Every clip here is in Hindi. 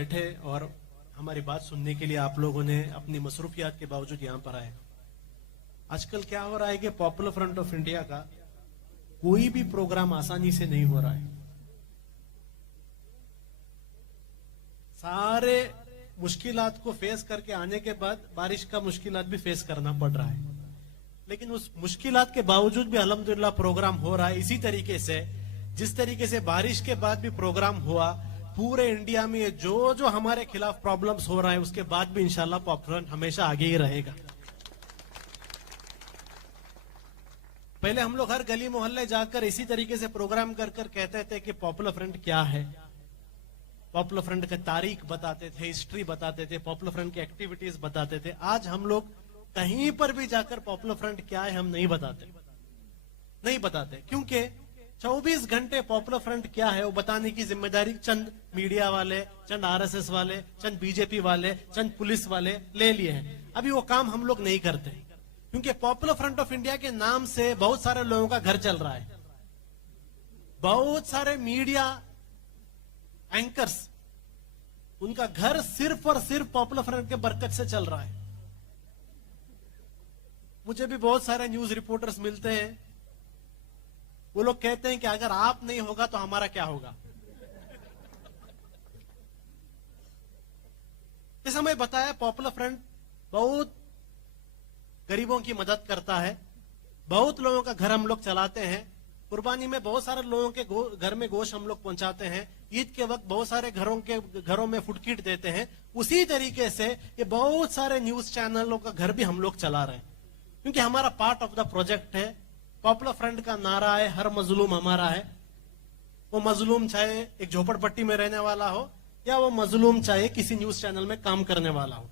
बैठे और हमारी बात सुनने के लिए आप लोगों ने अपनी मसरूफियात के बावजूद यहां पर आए। आजकल क्या हो रहा है कि पॉपुलर फ्रंट ऑफ इंडिया का कोई भी प्रोग्राम आसानी से नहीं हो रहा है। सारे मुश्किलात को फेस करके आने के बाद बारिश का मुश्किलात भी फेस करना पड़ रहा है, लेकिन उस मुश्किलात के बावजूद भी अल्हम्दुलिल्लाह प्रोग्राम हो रहा है। इसी तरीके से जिस तरीके से बारिश के बाद भी प्रोग्राम हुआ, पूरे इंडिया में जो जो हमारे खिलाफ प्रॉब्लम्स हो रहा है उसके बाद भी इंशाल्लाह पॉपुलर फ्रंट हमेशा आगे ही रहेगा। पहले हम लोग हर गली मोहल्ले जाकर इसी तरीके से प्रोग्राम कर कर कहते थे कि पॉपुलर फ्रंट क्या है, पॉपुलर फ्रंट का तारीख बताते थे, हिस्ट्री बताते थे, पॉपुलर फ्रंट की एक्टिविटीज बताते थे। आज हम लोग कहीं पर भी जाकर पॉपुलर फ्रंट क्या है हम नहीं बताते, क्योंकि 24 घंटे पॉपुलर फ्रंट क्या है वो बताने की जिम्मेदारी चंद मीडिया वाले, चंद आरएसएस वाले, चंद बीजेपी वाले, चंद पुलिस वाले ले लिए हैं। अभी वो काम हम लोग नहीं करते, क्योंकि पॉपुलर फ्रंट ऑफ इंडिया के नाम से बहुत सारे लोगों का घर चल रहा है। बहुत सारे मीडिया एंकर्स, उनका घर सिर्फ और सिर्फ पॉपुलर फ्रंट के बरकत से चल रहा है। मुझे भी बहुत सारे न्यूज रिपोर्टर्स मिलते हैं, वो लोग कहते हैं कि अगर आप नहीं होगा तो हमारा क्या होगा। जैसा मैं बताया, पॉपुलर फ्रंट बहुत गरीबों की मदद करता है, बहुत लोगों का घर हम लोग चलाते हैं। कुर्बानी में बहुत सारे लोगों के घर में गोश्त हम लोग पहुंचाते हैं। ईद के वक्त बहुत सारे घरों में फूड किट देते हैं। उसी तरीके से ये बहुत सारे न्यूज चैनलों का घर भी हम लोग चला रहे हैं, क्योंकि हमारा पार्ट ऑफ द प्रोजेक्ट है। पॉपुलर फ्रंट का नारा है हर मजलूम हमारा है। वो मजलूम चाहे एक झोपड़पट्टी में रहने वाला हो या वो मजलूम चाहे किसी न्यूज चैनल में काम करने वाला हो,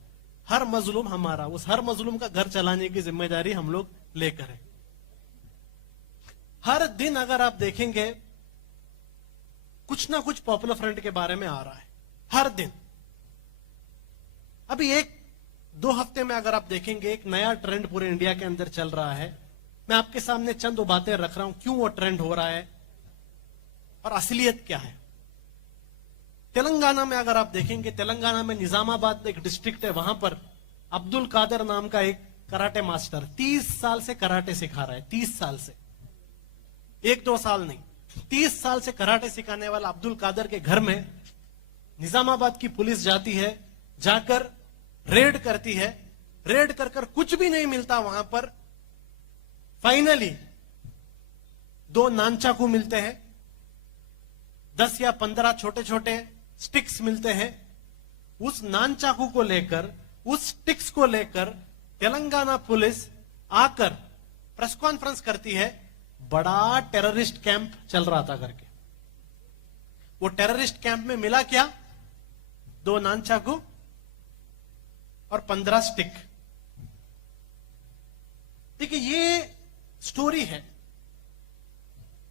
हर मजलूम हमारा। उस हर मजलूम का घर चलाने की जिम्मेदारी हम लोग लेकर है। हर दिन अगर आप देखेंगे कुछ ना कुछ पॉपुलर फ्रंट के बारे में आ रहा है, हर दिन। अभी 1-2 हफ्ते में अगर आप देखेंगे एक नया ट्रेंड पूरे इंडिया के अंदर चल रहा है। मैं आपके सामने चंद बातें रख रहा हूं, क्यों वो ट्रेंड हो रहा है और असलियत क्या है। तेलंगाना में अगर आप देखेंगे, तेलंगाना में निजामाबाद एक डिस्ट्रिक्ट है, वहां पर अब्दुल कादर नाम का एक कराटे मास्टर 30 साल से कराटे सिखा रहा है। 30 साल से, 1-2 साल नहीं, 30 साल से कराटे सिखाने वाला अब्दुल कादर के घर में निजामाबाद की पुलिस जाती है, जाकर रेड करती है। रेड कर कर कुछ भी नहीं मिलता वहां पर। फाइनली 2 नानचाकू मिलते हैं, 10 या 15 छोटे छोटे स्टिक्स मिलते हैं। उस नानचाकू को लेकर, उस स्टिक्स को लेकर तेलंगाना पुलिस आकर प्रेस कॉन्फ्रेंस करती है, बड़ा टेररिस्ट कैंप चल रहा था करके। वो टेररिस्ट कैंप में मिला क्या? 2 नानचाकू और 15 स्टिक। देखिए ये स्टोरी है,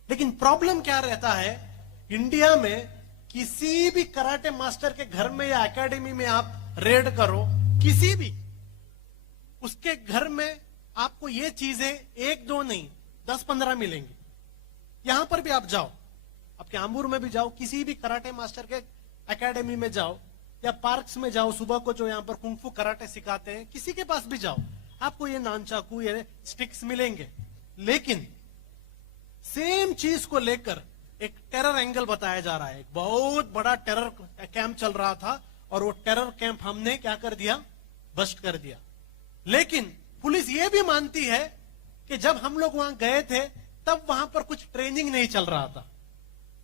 लेकिन प्रॉब्लम क्या रहता है, इंडिया में किसी भी कराटे मास्टर के घर में या एकेडमी में आप रेड करो, किसी भी, उसके घर में आपको ये चीजें 1-2 नहीं 10-15 मिलेंगी। यहां पर भी आप जाओ, आपके आंबूर में भी जाओ, किसी भी कराटे मास्टर के एकेडमी में जाओ या पार्क्स में जाओ, सुबह को जो यहां पर कुंफू कराटे सिखाते हैं, किसी के पास भी जाओ, आपको ये नानचाकू, ये स्टिक्स मिलेंगे। लेकिन सेम चीज को लेकर एक टेरर एंगल बताया जा रहा है। एक बहुत बड़ा टेरर कैंप चल रहा था और वो टेरर कैंप हमने क्या कर दिया, बस्ट कर दिया। लेकिन पुलिस ये भी मानती है कि जब हम लोग वहां गए थे तब वहां पर कुछ ट्रेनिंग नहीं चल रहा था।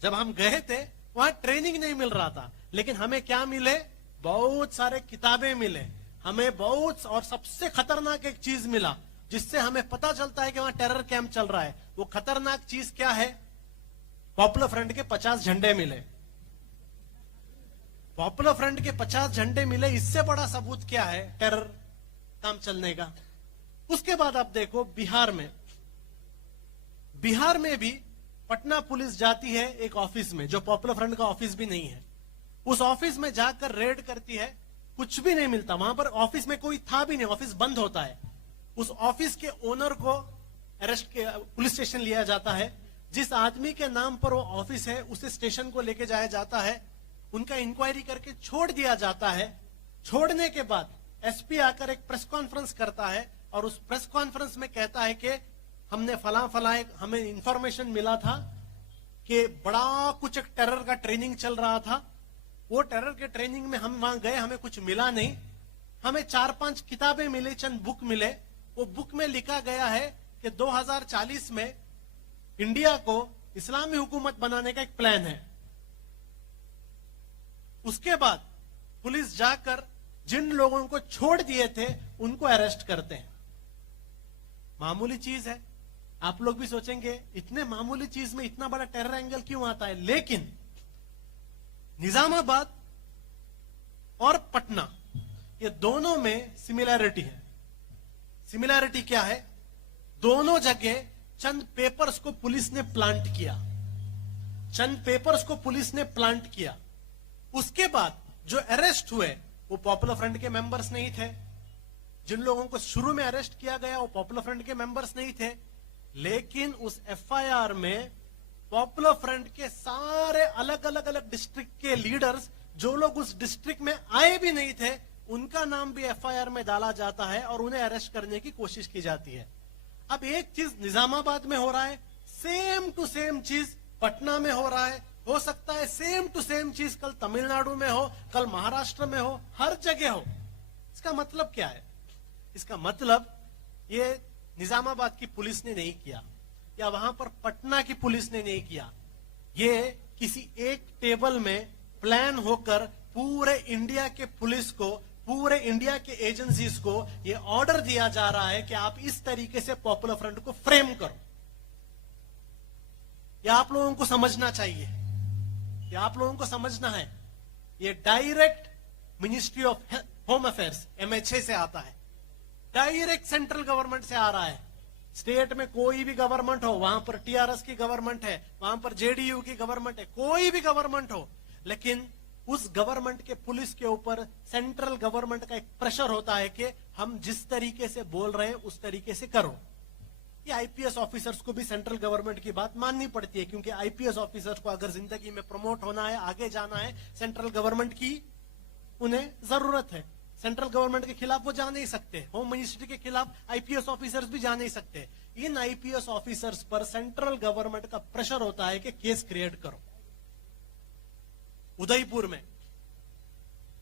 जब हम गए थे वहां ट्रेनिंग नहीं मिल रहा था, लेकिन हमें क्या मिले, बहुत सारे किताबें मिले, हमें बहुत, और सबसे खतरनाक एक चीज मिला जिससे हमें पता चलता है कि वहां टेरर कैंप चल रहा है। वो खतरनाक चीज क्या है? पॉपुलर फ्रंट के 50 झंडे मिले। पॉपुलर फ्रंट के 50 झंडे मिले, इससे बड़ा सबूत क्या है टेरर काम चलने का। उसके बाद आप देखो बिहार में भी पटना पुलिस जाती है एक ऑफिस में, जो पॉपुलर फ्रंट का ऑफिस भी नहीं है। उस ऑफिस में जाकर रेड करती है, कुछ भी नहीं मिलता। वहां पर ऑफिस में कोई था भी नहीं, ऑफिस बंद होता है। उस ऑफिस के ओनर को अरेस्ट के पुलिस स्टेशन लिया जाता है। जिस आदमी के नाम पर वो ऑफिस है उसे स्टेशन को लेके जाया जाता है। उनका इंक्वायरी करके छोड़ दिया जाता है। छोड़ने के बाद एसपी आकर एक प्रेस कॉन्फ्रेंस करता है और उस प्रेस कॉन्फ्रेंस में कहता है कि हमने फला हमें इंफॉर्मेशन मिला था कि बड़ा कुछ एक टेरर का ट्रेनिंग चल रहा था। वो टेरर के ट्रेनिंग में हम वहां गए, हमें कुछ मिला नहीं। हमें 4-5 किताबें मिली, चंद बुक मिले। वो बुक में लिखा गया है कि 2040 में इंडिया को इस्लामी हुकूमत बनाने का एक प्लान है। उसके बाद पुलिस जाकर जिन लोगों को छोड़ दिए थे उनको अरेस्ट करते हैं। मामूली चीज है। आप लोग भी सोचेंगे इतने मामूली चीज में इतना बड़ा टेरर एंगल क्यों आता है, लेकिन निजामाबाद और पटना ये दोनों में सिमिलैरिटी है। सिमिलैरिटी क्या है? दोनों जगह चंद पेपर्स को पुलिस ने प्लांट किया। चंद पेपर्स को पुलिस ने प्लांट किया। उसके बाद जो अरेस्ट हुए वो पॉपुलर फ्रंट के मेंबर्स नहीं थे। जिन लोगों को शुरू में अरेस्ट किया गया वो पॉपुलर फ्रंट के मेंबर्स नहीं थे, लेकिन उस एफआईआर में पॉपुलर फ्रंट के सारे अलग अलग डिस्ट्रिक्ट के लीडर्स, जो लोग उस डिस्ट्रिक्ट में आए भी नहीं थे, उनका नाम भी एफआईआर में डाला जाता है और उन्हें अरेस्ट करने की कोशिश की जाती है। अब एक चीज निजामाबाद में हो रहा है, सेम टू सेम चीज पटना में हो रहा है। हो सकता है सेम टू सेम चीज कल तमिलनाडु में हो, कल महाराष्ट्र में हो, हर जगह हो। इसका मतलब क्या है? इसका मतलब ये निजामाबाद की पुलिस ने नहीं किया या वहां पर पटना की पुलिस ने नहीं किया। ये किसी एक टेबल में प्लान होकर पूरे इंडिया के पुलिस को, पूरे इंडिया के एजेंसीज को ये ऑर्डर दिया जा रहा है कि आप इस तरीके से पॉपुलर फ्रंट को फ्रेम करो। यह आप लोगों को समझना चाहिए, ये आप लोगों को समझना है। ये direct ministry of home affairs MHA से आता है, डायरेक्ट सेंट्रल गवर्नमेंट से आ रहा है। स्टेट में कोई भी गवर्नमेंट हो, वहां पर TRS की गवर्नमेंट है, वहां पर JDU की गवर्नमेंट है, कोई भी गवर्नमेंट हो, लेकिन उस गवर्नमेंट के पुलिस के ऊपर सेंट्रल गवर्नमेंट का एक प्रेशर होता है कि हम जिस तरीके से बोल रहे हैं उस तरीके से करो। ये IPS ऑफिसर्स को भी सेंट्रल गवर्नमेंट की बात माननी पड़ती है, क्योंकि IPS ऑफिसर्स को अगर जिंदगी में प्रमोट होना है, आगे जाना है, सेंट्रल गवर्नमेंट की उन्हें जरूरत है। सेंट्रल गवर्नमेंट के खिलाफ वो जा नहीं सकते, होम मिनिस्ट्री के खिलाफ IPS ऑफिसर्स भी जा नहीं सकते। इन IPS ऑफिसर्स पर सेंट्रल गवर्नमेंट का प्रेशर होता है कि केस क्रिएट करो। उदयपुर में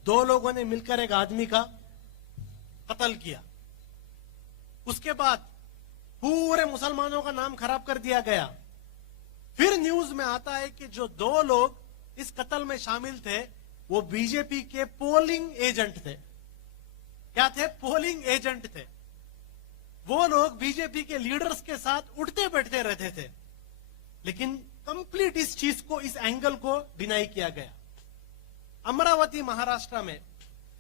2 लोगों ने मिलकर एक आदमी का कत्ल किया। उसके बाद पूरे मुसलमानों का नाम खराब कर दिया गया। फिर न्यूज में आता है कि जो 2 लोग इस कत्ल में शामिल थे वो बीजेपी के पोलिंग एजेंट थे। क्या थे? पोलिंग एजेंट थे। वो लोग बीजेपी के लीडर्स के साथ उठते बैठते रहते थे, लेकिन कंप्लीट इस चीज को, इस एंगल को डिनाई किया गया। अमरावती महाराष्ट्र में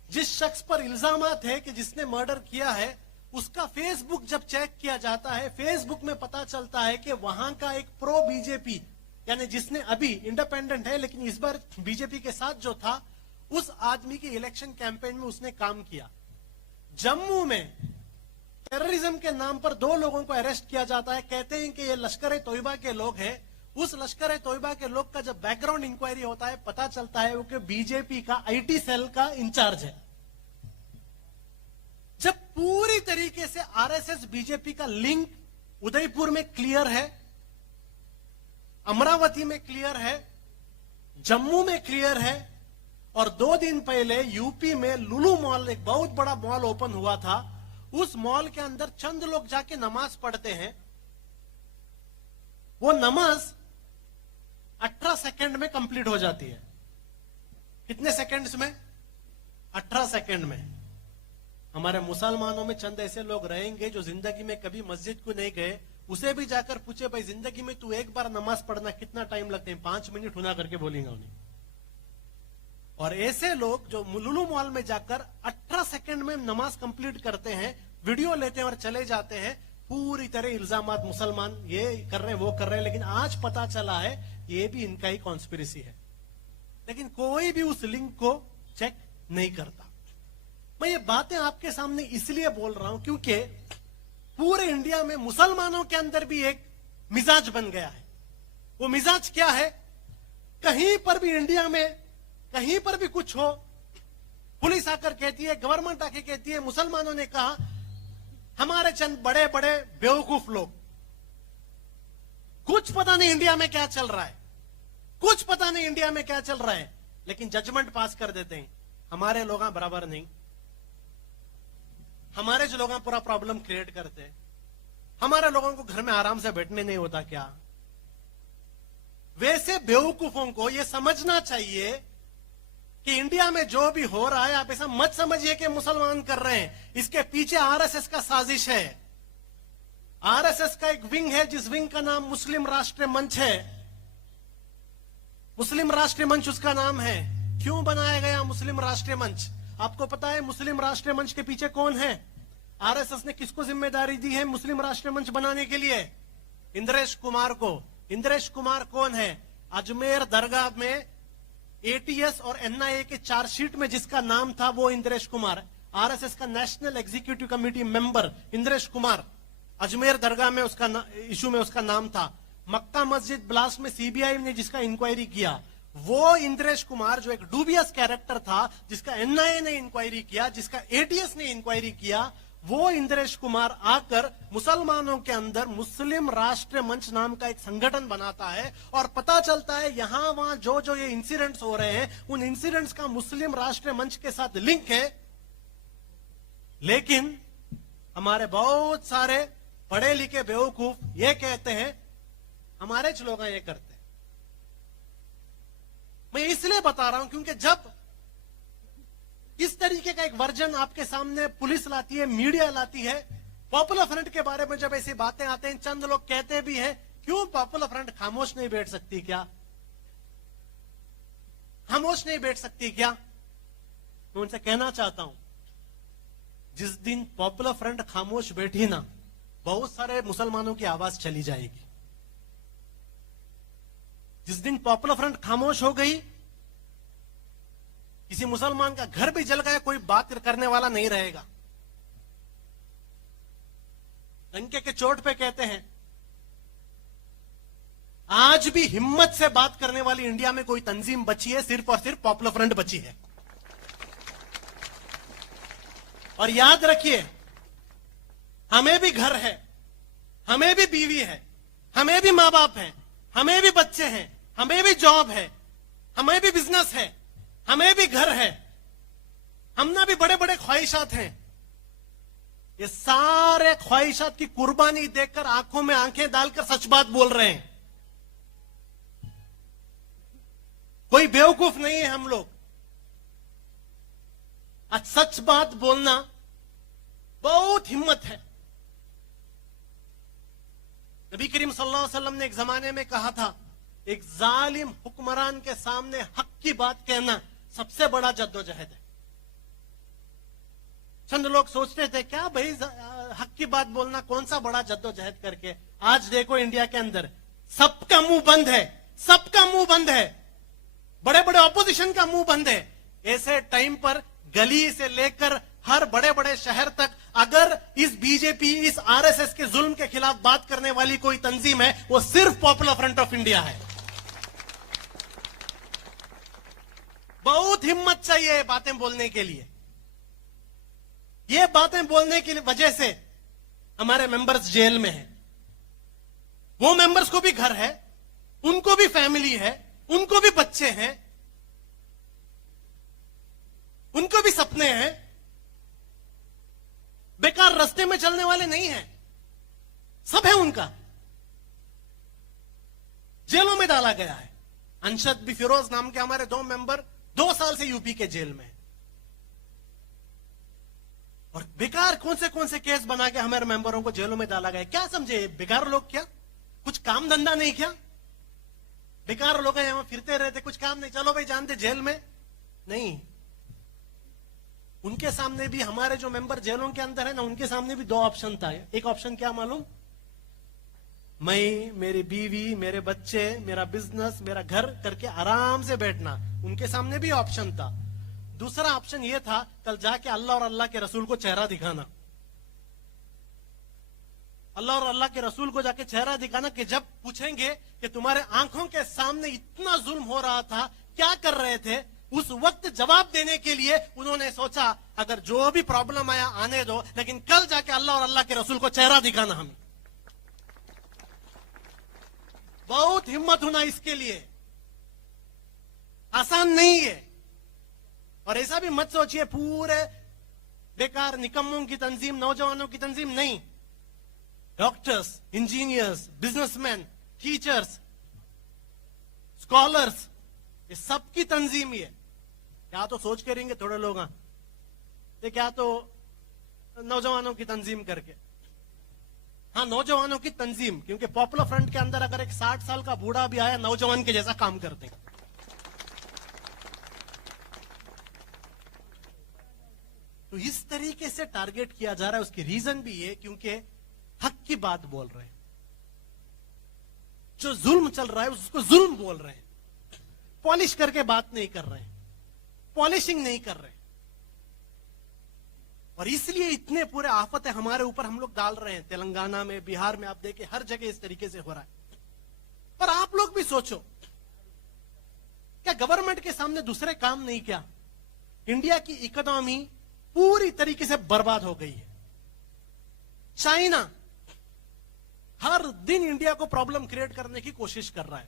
जिस शख्स पर इल्जामात है कि जिसने मर्डर किया है, उसका फेसबुक जब चेक किया जाता है, फेसबुक में पता चलता है कि वहां का एक प्रो बीजेपी, यानी जिसने अभी इंडिपेंडेंट है लेकिन इस बार बीजेपी के साथ जो था, उस आदमी के इलेक्शन कैंपेन में उसने काम किया। जम्मू में टेररिज्म के नाम पर 2 लोगों को अरेस्ट किया जाता है। कहते हैं कि ये लश्कर ए तोयबा के लोग हैं। उस लश्कर ए तोयबा के लोग का जब बैकग्राउंड इंक्वायरी होता है, पता चलता है वो कि बीजेपी का IT सेल का इंचार्ज है। जब पूरी तरीके से RSS बीजेपी का लिंक उदयपुर में क्लियर है, अमरावती में क्लियर है, जम्मू में क्लियर है, और 2 दिन पहले यूपी में लुलु मॉल, एक बहुत बड़ा मॉल ओपन हुआ था, उस मॉल के अंदर चंद लोग जाके नमाज पढ़ते हैं। वो नमाज 18 सेकंड में कंप्लीट हो जाती है। कितने सेकंड्स में? 18 सेकंड में। हमारे मुसलमानों में चंद ऐसे लोग रहेंगे जो जिंदगी में कभी मस्जिद को नहीं गए, उसे भी जाकर पूछे, भाई जिंदगी में तू एक बार नमाज पढ़ना कितना टाइम लगते हैं? 5 मिनट होना करके बोलेंगे उन्हें। और ऐसे लोग जो लुलु मॉल में जाकर 18 सेकंड में नमाज कंप्लीट करते हैं, वीडियो लेते हैं और चले जाते हैं, पूरी तरह इल्जामात मुसलमान ये कर रहे हैं, वो कर रहे हैं। लेकिन आज पता चला है ये भी इनका ही कॉन्स्पिरेसी है, लेकिन कोई भी उस लिंक को चेक नहीं करता। मैं ये बातें आपके सामने इसलिए बोल रहा हूं क्योंकि पूरे इंडिया में मुसलमानों के अंदर भी एक मिजाज बन गया है। वो मिजाज क्या है? कहीं पर भी इंडिया में कहीं पर भी कुछ हो, पुलिस आकर कहती है, गवर्नमेंट आके कहती है, मुसलमानों ने कहा, हमारे चंद बड़े बड़े बेवकूफ लोग, कुछ पता नहीं इंडिया में क्या चल रहा है, कुछ पता नहीं इंडिया में क्या चल रहा है, लेकिन जजमेंट पास कर देते हैं। हमारे लोग बराबर नहीं, हमारे जो लोग पूरा प्रॉब्लम क्रिएट करते हैं, हमारे लोगों को घर में आराम से बैठने नहीं होता क्या? वैसे बेवकूफों को यह समझना चाहिए कि इंडिया में जो भी हो रहा है, आप ऐसा मत समझिए कि मुसलमान कर रहे हैं, इसके पीछे आरएसएस का साजिश है। आरएसएस का एक विंग है, जिस विंग का नाम मुस्लिम राष्ट्रीय मंच है। मुस्लिम राष्ट्रीय मंच उसका नाम है। क्यों बनाया गया मुस्लिम राष्ट्रीय मंच? आपको पता है मुस्लिम राष्ट्रीय मंच के पीछे कौन है? आरएसएस ने किसको जिम्मेदारी दी है मुस्लिम राष्ट्रीय मंच बनाने के लिए? इंद्रेश कुमार को। इंद्रेश कुमार कौन है? अजमेर दरगाह में एटीएस और एनआईए के चार्जशीट में जिसका नाम था वो इंद्रेश कुमार, आरएसएस का national executive committee member Indresh Kumar. Ajmer दरगाह में उसका इशू में उसका नाम था। मक्का मस्जिद ब्लास्ट में सीबीआई ने जिसका इंक्वायरी किया, वो इंद्रेश कुमार जो एक डूबियस कैरेक्टर था, जिसका एनआईए ने इंक्वायरी किया, जिसका एटीएस ने इंक्वायरी किया, वो इंद्रेश कुमार आकर मुसलमानों के अंदर मुस्लिम राष्ट्रीय मंच नाम का एक संगठन बनाता है। और पता चलता है यहां वहां जो जो ये इंसिडेंट्स हो रहे हैं, उन इंसिडेंट्स का मुस्लिम राष्ट्रीय मंच के साथ लिंक है। लेकिन हमारे बहुत सारे पढ़े लिखे बेवकूफ ये कहते हैं हमारे च लोग ये करते हैं। मैं इसलिए बता रहा हूं क्योंकि जब इस तरीके का एक वर्जन आपके सामने पुलिस लाती है, मीडिया लाती है, पॉपुलर फ्रंट के बारे में जब ऐसी बातें आते हैं, चंद लोग कहते भी हैं, क्यों पॉपुलर फ्रंट खामोश नहीं बैठ सकती क्या? खामोश नहीं बैठ सकती क्या? मैं उनसे कहना चाहता हूं, जिस दिन पॉपुलर फ्रंट खामोश बैठी ना, बहुत सारे मुसलमानों की आवाज चली जाएगी। जिस दिन पॉपुलर फ्रंट खामोश हो गई, किसी मुसलमान का घर भी जल गया, कोई बात करने वाला नहीं रहेगा। डंके के चोट पे कहते हैं, आज भी हिम्मत से बात करने वाली इंडिया में कोई तंजीम बची है, सिर्फ और सिर्फ पॉपुलर फ्रंट बची है। और याद रखिए, हमें भी घर है, हमें भी बीवी है, हमें भी मां बाप हैं, हमें भी बच्चे हैं, हमें भी जॉब है, हमें भी बिजनेस है, हमें भी घर है, हमने भी बड़े बड़े ख्वाहिशात हैं। ये सारे ख्वाहिशात की कुर्बानी देखकर आंखों में आंखें डालकर सच बात बोल रहे हैं। कोई बेवकूफ नहीं है हम लोग। आज सच बात बोलना बहुत हिम्मत है। नबी करीम सल्लल्लाहु अलैहि वसल्लम ने एक जमाने में कहा था, एक जालिम हुक्मरान के सामने हक की बात कहना सबसे बड़ा जद्दोजहद है। चंद लोग सोचते थे क्या भाई हक की बात बोलना कौन सा बड़ा जद्दोजहद करके। आज देखो इंडिया के अंदर सबका मुंह बंद है, सबका मुंह बंद है, बड़े बड़े ऑपोजिशन का मुंह बंद है। ऐसे टाइम पर गली से लेकर हर बड़े बड़े शहर तक अगर इस बीजेपी, इस आरएसएस के जुल्म के खिलाफ बात करने वाली कोई तंजीम है, वो सिर्फ पॉपुलर फ्रंट ऑफ इंडिया है। बहुत हिम्मत चाहिए बातें बोलने के लिए। ये बातें बोलने की वजह से हमारे मेंबर्स जेल में हैं। वो मेंबर्स को भी घर है, उनको भी फैमिली है, उनको भी बच्चे हैं, उनको भी सपने हैं। बेकार रास्ते में चलने वाले नहीं हैं, सब है उनका। जेलों में डाला गया है। अंशद भी फिरोज नाम के हमारे 2 मेंबर 2 साल से यूपी के जेल में। और बेकार कौन से केस बना के हमारे मेंबरों को जेलों में डाला गया। क्या समझे बेकार लोग? क्या कुछ काम धंधा नहीं? क्या बेकार लोग हैं, वहां फिरते रहते, कुछ काम नहीं, चलो भाई जानते जेल में? नहीं। उनके सामने भी, हमारे जो मेंबर जेलों के अंदर है ना, उनके सामने भी 2 ऑप्शन था। एक ऑप्शन क्या मालूम? मैं, मेरी बीवी, मेरे बच्चे, मेरा बिजनेस, मेरा घर करके आराम से बैठना, उनके सामने भी ऑप्शन था। दूसरा ऑप्शन यह था कल जाके अल्लाह और अल्लाह के रसूल को चेहरा दिखाना। अल्लाह और अल्लाह के रसूल को जाके चेहरा दिखाना कि जब पूछेंगे कि तुम्हारे आंखों के सामने इतना जुल्म हो रहा था, क्या कर रहे थे, उस वक्त जवाब देने के लिए उन्होंने सोचा अगर जो भी प्रॉब्लम आया आने दो, लेकिन कल जाके अल्लाह और अल्लाह के रसूल को चेहरा दिखाना हमें। बहुत हिम्मत होना इसके लिए, आसान नहीं है। और ऐसा भी मत सोचिए पूरे बेकार निकम्मों की तंजीम, नौजवानों की तंजीम नहीं। Doctors, engineers, businessman, teachers, scholars, ये सबकी तंजीम ही है। क्या तो सोच के रहेंगे थोड़े लोग, ये क्या तो नौजवानों की तंजीम करके। हाँ, नौजवानों की तंजीम, क्योंकि पॉपुलर फ्रंट के अंदर अगर एक 60 साल का बूढ़ा भी आया, नौजवान के जैसा काम करते हैं। तो इस तरीके से टारगेट किया जा रहा है। उसकी रीजन भी है क्योंकि हक की बात बोल रहे हैं, जो जुल्म चल रहा है उसको जुल्म बोल रहे हैं, पॉलिश करके बात नहीं कर रहे हैं, पॉलिशिंग नहीं कर रहे। और इसलिए इतने पूरे आफत है हमारे ऊपर हम लोग डाल रहे हैं। तेलंगाना में, बिहार में आप देखें हर जगह इस तरीके से हो रहा है। पर आप लोग भी सोचो, क्या गवर्नमेंट के सामने दूसरे काम नहीं? क्या इंडिया की इकोनॉमी पूरी तरीके से बर्बाद हो गई है। चाइना हर दिन इंडिया को प्रॉब्लम क्रिएट करने की कोशिश कर रहा है।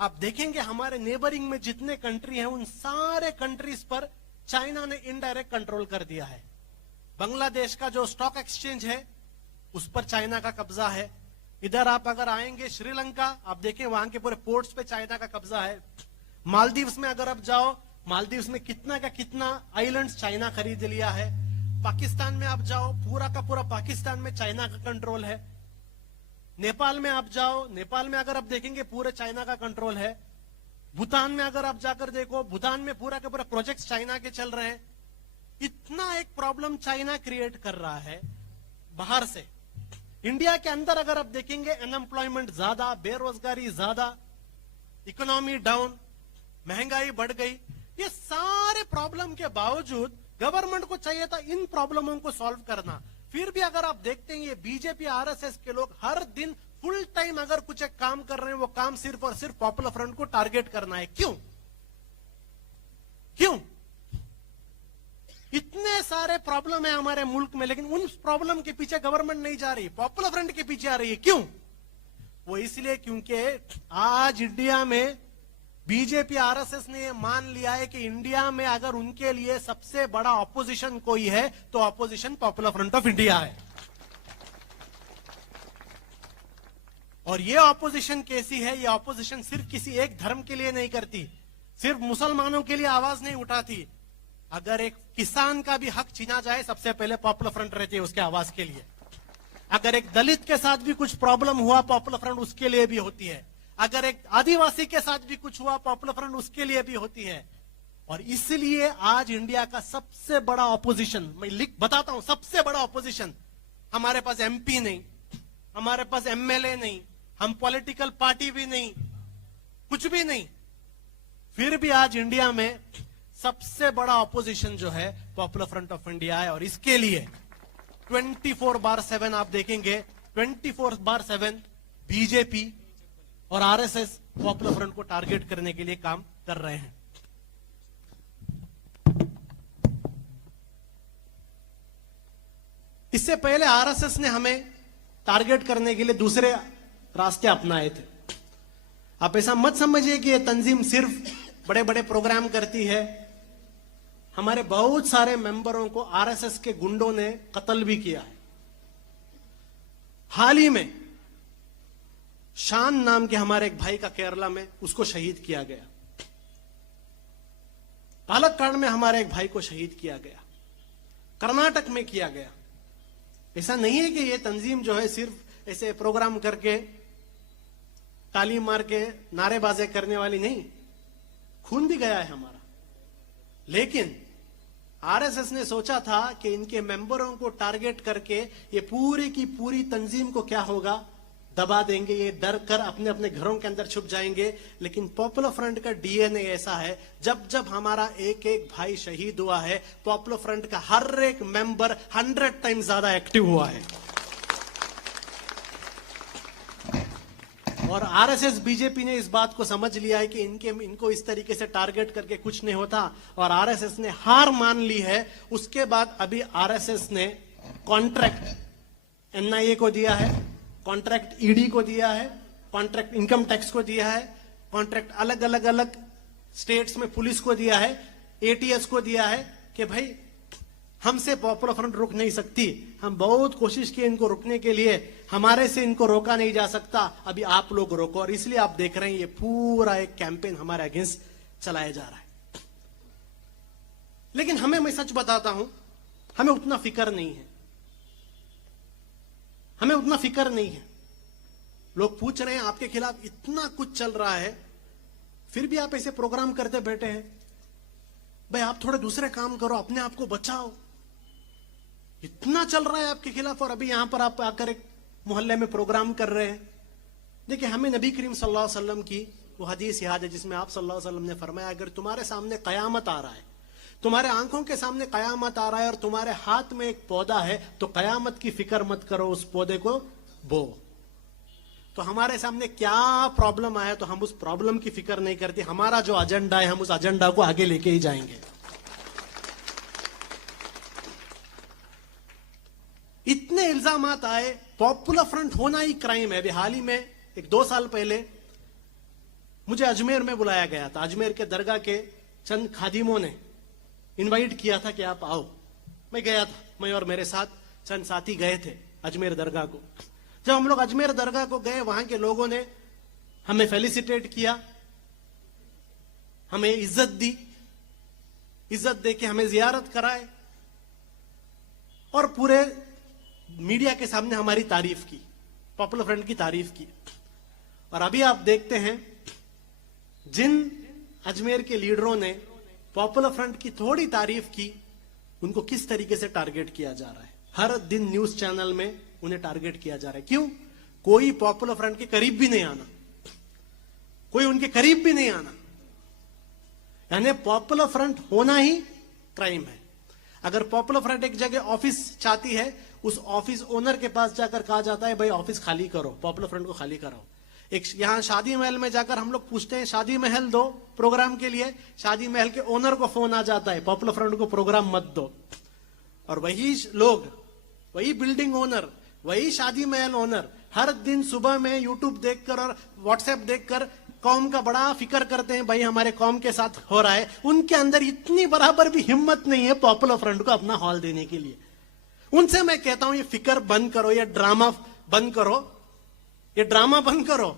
आप देखेंगे हमारे नेबरिंग में जितने कंट्री हैं उन सारे कंट्रीज पर चाइना ने इनडायरेक्ट कंट्रोल कर दिया है। बांग्लादेश का जो स्टॉक एक्सचेंज है उस पर चाइना का कब्जा है। इधर आप अगर आएंगे श्रीलंका, आप देखें वहां के पूरे पोर्ट्स पे चाइना का कब्जा है। मालदीव्स में अगर आप जाओ, मालदीव्स में कितना का कितना आइलैंड्स चाइना खरीद लिया है। पाकिस्तान में आप जाओ, पूरा का पूरा पाकिस्तान में चाइना का कंट्रोल है। नेपाल में आप जाओ, नेपाल में अगर आप देखेंगे पूरे चाइना का कंट्रोल है। भूटान में अगर आप जाकर देखो, भूटान में पूरा के पूरा प्रोजेक्ट्स चाइना के चल रहे हैं। इतना एक प्रॉब्लम चाइना क्रिएट कर रहा है बाहर से। इंडिया के अंदर अगर आप देखेंगे अनएम्प्लॉयमेंट ज्यादा, बेरोजगारी ज्यादा, इकोनॉमी डाउन, महंगाई बढ़ गई। ये सारे प्रॉब्लम के बावजूद गवर्नमेंट को चाहिए था इन प्रॉब्लमों को सॉल्व करना। फिर भी अगर आप देखते हैं ये बीजेपी आरएसएस के लोग हर दिन फुल टाइम अगर कुछ एक काम कर रहे हैं, वो काम सिर्फ और सिर्फ पॉपुलर फ्रंट को टारगेट करना है। क्यों? क्यों? इतने सारे प्रॉब्लम है हमारे मुल्क में, लेकिन उन प्रॉब्लम के पीछे गवर्नमेंट नहीं जा रही, पॉपुलर फ्रंट के पीछे आ रही है। क्यों? वो इसलिए क्योंकि आज इंडिया में बीजेपी आरएसएस ने यह मान लिया है कि इंडिया में अगर उनके लिए सबसे बड़ा ऑपोजिशन कोई है तो opposition popular front of India है। और ये ऑपोजिशन कैसी है? ये ऑपोजिशन सिर्फ किसी एक धर्म के लिए नहीं करती, सिर्फ मुसलमानों के लिए आवाज नहीं उठाती। अगर एक किसान का भी हक छीना जाए, सबसे पहले पॉपुलर फ्रंट रहती है उसके आवाज के लिए। अगर एक दलित के साथ भी कुछ प्रॉब्लम हुआ, पॉपुलर फ्रंट उसके लिए भी होती है। अगर एक आदिवासी के साथ भी कुछ हुआ, पॉपुलर फ्रंट उसके लिए भी होती है। और इसलिए आज इंडिया का सबसे बड़ा ऑपोजिशन, मैं बताता हूं, सबसे बड़ा ऑपोजिशन, हमारे पास एमपी नहीं, हमारे पास एमएलए नहीं, हम पॉलिटिकल पार्टी भी नहीं, कुछ भी नहीं, फिर भी आज इंडिया में सबसे बड़ा ऑपोजिशन जो है पॉपुलर फ्रंट ऑफ इंडिया है। और इसके लिए 24/7 आप देखेंगे, 24/7 बीजेपी और आरएसएस पॉपुलर फ्रंट को टारगेट करने के लिए काम कर रहे हैं। इससे पहले आरएसएस ने हमें टारगेट करने के लिए दूसरे रास्ते अपनाए थे। आप ऐसा मत समझिए कि यह तंजीम सिर्फ बड़े बड़े प्रोग्राम करती है। हमारे बहुत सारे मेंबरों को आरएसएस के गुंडों ने कत्ल भी किया है। हाल ही में शान नाम के हमारे एक भाई का केरला में उसको शहीद किया गया। पालक्काड में हमारे एक भाई को शहीद किया गया। कर्नाटक में किया गया। ऐसा नहीं है कि ये तंजीम जो है सिर्फ ऐसे प्रोग्राम करके, ताली मार के, नारेबाजी करने वाली नहीं, खून भी गया है हमारा। लेकिन आरएसएस ने सोचा था कि इनके मेंबरों को टारगेट करके ये पूरी की पूरी तंजीम को क्या होगा, दबा देंगे, ये डर कर अपने अपने घरों के अंदर छुप जाएंगे। लेकिन पॉपुलर फ्रंट का डीएनए ऐसा है, जब जब हमारा एक एक भाई शहीद हुआ है, पॉपुलर फ्रंट का हर एक मेंबर 100 टाइम ज्यादा एक्टिव हुआ है। और आरएसएस बीजेपी ने इस बात को समझ लिया है कि इनको इस तरीके से टारगेट करके कुछ नहीं होता, और आरएसएस ने हार मान ली है। उसके बाद अभी आरएसएस ने कॉन्ट्रैक्ट एनआईए को दिया है, कॉन्ट्रैक्ट ईडी को दिया है, कॉन्ट्रैक्ट इनकम टैक्स को दिया है, कॉन्ट्रैक्ट अलग अलग अलग स्टेट्स में पुलिस को दिया है, एटीएस को दिया है कि भाई हमसे पॉपुलर फ्रंट रुक नहीं सकती। हम बहुत कोशिश की इनको रुकने के लिए, हमारे से इनको रोका नहीं जा सकता, अभी आप लोग रोको। और इसलिए आप देख रहे हैं ये पूरा एक कैंपेन हमारे अगेंस्ट चलाया जा रहा है। लेकिन हमें, मैं सच बताता हूं, हमें उतना फिक्र नहीं है, हमें उतना फिक्र नहीं है। लोग पूछ रहे हैं आपके खिलाफ इतना कुछ चल रहा है, फिर भी आप ऐसे प्रोग्राम करते बैठे हैं। भाई आप थोड़े दूसरे काम करो, अपने आप को बचाओ। इतना चल रहा है आपके खिलाफ और अभी यहां पर आप आकर एक मोहल्ले में प्रोग्राम कर रहे हैं। देखिए, हमें नबी करीम सल्लल्लाहु अलैहि वसल्लम की वो हदीस याद है जिसमें आप सल्लल्लाहु अलैहि वसल्लम ने फरमाया, अगर तुम्हारे सामने कयामत आ रहा है, तुम्हारे आंखों के सामने कयामत आ रहा है और तुम्हारे हाथ में एक पौधा है, तो कयामत की फिक्र मत करो, उस पौधे को बो। तो हमारे सामने क्या प्रॉब्लम आया तो हम उस प्रॉब्लम की फिक्र नहीं करते, हमारा जो एजेंडा है हम उस एजेंडा को आगे लेके ही जाएंगे। इतने इल्जामात आए, पॉपुलर फ्रंट होना ही क्राइम है। अभी हाल ही में एक 2 साल पहले मुझे अजमेर में बुलाया गया था। अजमेर के दरगाह के चंद खादिमों ने इनवाइट किया था कि आप आओ। मैं गया था, मैं और मेरे साथ चंद साथी गए थे अजमेर दरगाह को। जब हम लोग अजमेर दरगाह को गए, वहां के लोगों ने हमें फेलिसिटेट किया, हमें इज्जत दी, इज्जत देके हमें जियारत कराए और पूरे मीडिया के सामने हमारी तारीफ की, पॉपुलर फ्रंट की तारीफ की। और अभी आप देखते हैं जिन अजमेर के लीडरों ने पॉपुलर फ्रंट की थोड़ी तारीफ की, उनको किस तरीके से टारगेट किया जा रहा है। हर दिन न्यूज चैनल में उन्हें टारगेट किया जा रहा है। क्यों? कोई पॉपुलर फ्रंट के करीब भी नहीं आना, कोई उनके करीब भी नहीं आना। यानी पॉपुलर फ्रंट होना ही क्राइम है। अगर पॉपुलर फ्रंट एक जगह ऑफिस चाहती है, उस ऑफिस ओनर के पास जाकर कहा जाता है भाई ऑफिस खाली करो, पॉपुलर फ्रंट को खाली कराओ। एक यहां शादी महल में जाकर हम लोग पूछते हैं शादी महल दो प्रोग्राम के लिए, शादी महल के ओनर को फोन आ जाता है पॉपुलर फ्रंट को प्रोग्राम मत दो। और वही लोग, वही बिल्डिंग ओनर, वही शादी महल ओनर हर दिन सुबह में यूट्यूब देखकर और व्हाट्सएप देखकर कौम का बड़ा फिक्र करते हैं, भाई हमारे कौम के साथ हो रहा है। उनके अंदर इतनी बराबर भी हिम्मत नहीं है पॉपुलर फ्रंट को अपना हॉल देने के लिए। उनसे मैं कहता हूं ये फिक्र बंद करो, ये ड्रामा बंद करो, ये ड्रामा बंद करो।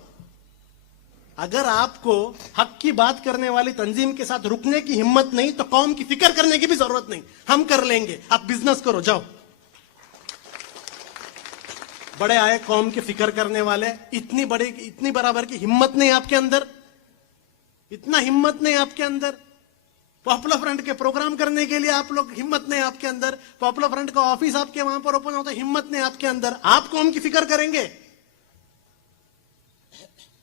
अगर आपको हक की बात करने वाली तंजीम के साथ रुकने की हिम्मत नहीं तो कौम की फिक्र करने की भी जरूरत नहीं, हम कर लेंगे। आप बिजनेस करो, जाओ। बड़े आए कौम की फिक्र करने वाले, इतनी बराबर की हिम्मत नहीं आपके अंदर, इतना हिम्मत नहीं आपके अंदर। पॉपुलर फ्रंट के प्रोग्राम करने के लिए आप लोग, हिम्मत नहीं आपके अंदर। पॉपुलर फ्रंट का ऑफिस आपके वहां पर ओपन होता है, हिम्मत नहीं आपके अंदर। आप कौम की फिक्र करेंगे?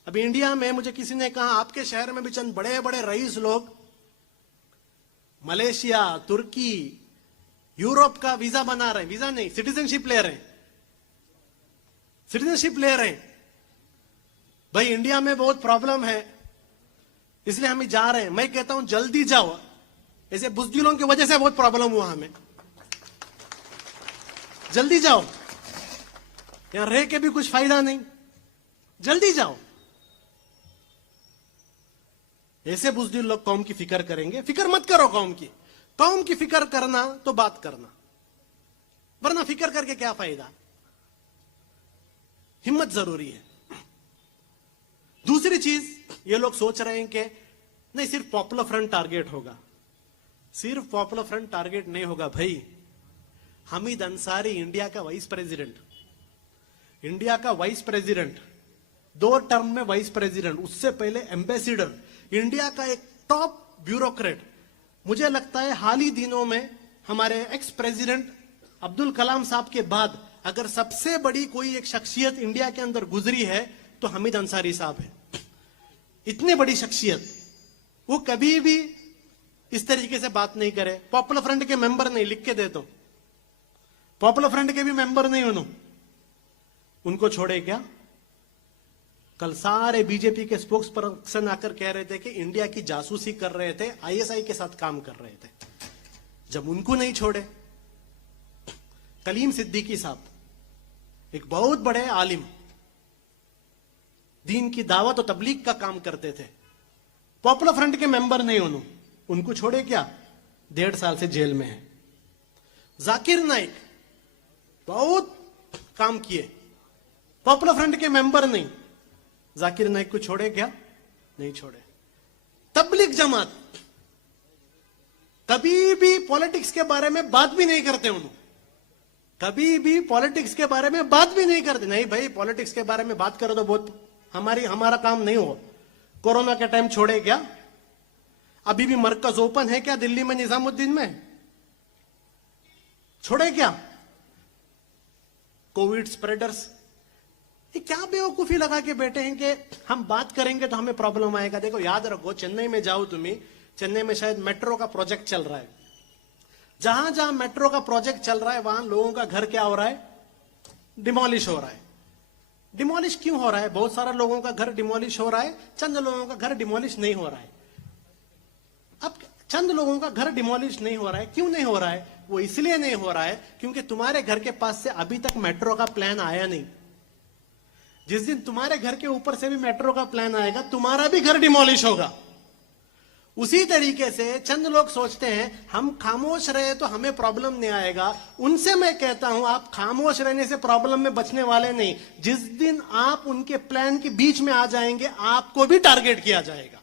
अभी इंडिया में मुझे किसी ने कहा आपके शहर में भी चंद बड़े बड़े रईस लोग मलेशिया, तुर्की, यूरोप का वीजा बना रहे हैं, वीजा नहीं सिटीजनशिप ले रहे हैं, सिटीजनशिप ले रहे हैं। भाई इंडिया में बहुत प्रॉब्लम है इसलिए हम जा रहे हैं। मैं कहता हूं जल्दी जाओ, ऐसे बुजदिलों की वजह से बहुत प्रॉब्लम हुआ हमें। जल्दी जाओ, यहां रह के भी कुछ फायदा नहीं, जल्दी जाओ। ऐसे बुजदिल लोग कौम की फिक्र करेंगे? फिक्र मत करो कौम की। कौम की फिक्र करना तो बात करना, वरना फिक्र करके क्या फायदा। हिम्मत जरूरी है। दूसरी चीज, ये लोग सोच रहे हैं कि नहीं सिर्फ पॉपुलर फ्रंट टारगेट होगा। सिर्फ पॉपुलर फ्रंट टारगेट नहीं होगा भाई। हामिद अंसारी इंडिया का वाइस प्रेसिडेंट, इंडिया का वाइस प्रेसिडेंट, 2 टर्म में वाइस प्रेसिडेंट, उससे पहले एम्बेसडर, इंडिया का एक टॉप ब्यूरोक्रेट। मुझे लगता है हाल ही दिनों में हमारे एक्स प्रेसिडेंट अब्दुल कलाम साहब के बाद अगर सबसे बड़ी कोई एक शख्सियत इंडिया के अंदर गुजरी है तो हामिद अंसारी साहब है। इतनी बड़ी शख्सियत, वो कभी भी इस तरीके से बात नहीं करे। पॉपुलर फ्रंट के मेंबर नहीं, लिख के दे दो, पॉपुलर फ्रंट के भी मेंबर नहीं उनको छोड़े क्या? कल सारे बीजेपी के स्पोक्स पर्सन आकर कह रहे थे कि इंडिया की जासूसी कर रहे थे, आईएसआई के साथ काम कर रहे थे। जब उनको नहीं छोड़े, कलीम सिद्दीकी साहब एक बहुत बड़े आलिम, दीन की दावत और तबलीग का काम करते थे, पॉपुलर फ्रंट के मेंबर नहीं उनको छोड़े क्या? 1.5 साल से जेल में है। जाकिर नाइक बहुत काम किए, पॉपुलर फ्रंट के मेंबर नहीं, जाकिर नाइक को छोड़े क्या? नहीं छोड़े। तबलीग जमात कभी भी पॉलिटिक्स के बारे में बात भी नहीं करते, कभी भी पॉलिटिक्स के बारे में बात भी नहीं करते। नहीं भाई, पॉलिटिक्स के बारे में बात करो तो बहुत हमारा काम नहीं हो। कोरोना के टाइम छोड़े क्या? अभी भी मरकज ओपन है क्या दिल्ली में, निजामुद्दीन में? छोड़े क्या? कोविड स्प्रेडर्स, ये क्या बेवकूफी लगा के बैठे हैं कि हम बात करेंगे तो हमें प्रॉब्लम आएगा। देखो याद रखो, चेन्नई में जाओ तुम्हें, चेन्नई में शायद मेट्रो का प्रोजेक्ट चल रहा है। जहां जहां मेट्रो का प्रोजेक्ट चल रहा है वहां लोगों का घर क्या हो रहा है? डिमोलिश हो रहा है। डिमोलिश क्यों हो रहा है? बहुत सारे लोगों का घर डिमोलिश हो रहा है, चंद लोगों का घर डिमोलिश नहीं हो रहा है। अब चंद लोगों का घर डिमोलिश नहीं हो रहा है, क्यों नहीं हो रहा है? वो इसलिए नहीं हो रहा है क्योंकि तुम्हारे घर के पास से अभी तक मेट्रो का प्लान आया नहीं। जिस दिन तुम्हारे घर के ऊपर से भी मेट्रो का प्लान आएगा, तुम्हारा भी घर डिमोलिश होगा। उसी तरीके से चंद लोग सोचते हैं हम खामोश रहे तो हमें प्रॉब्लम नहीं आएगा। उनसे मैं कहता हूं, आप खामोश रहने से प्रॉब्लम में बचने वाले नहीं। जिस दिन आप उनके प्लान के बीच में आ जाएंगे, आपको भी टारगेट किया जाएगा।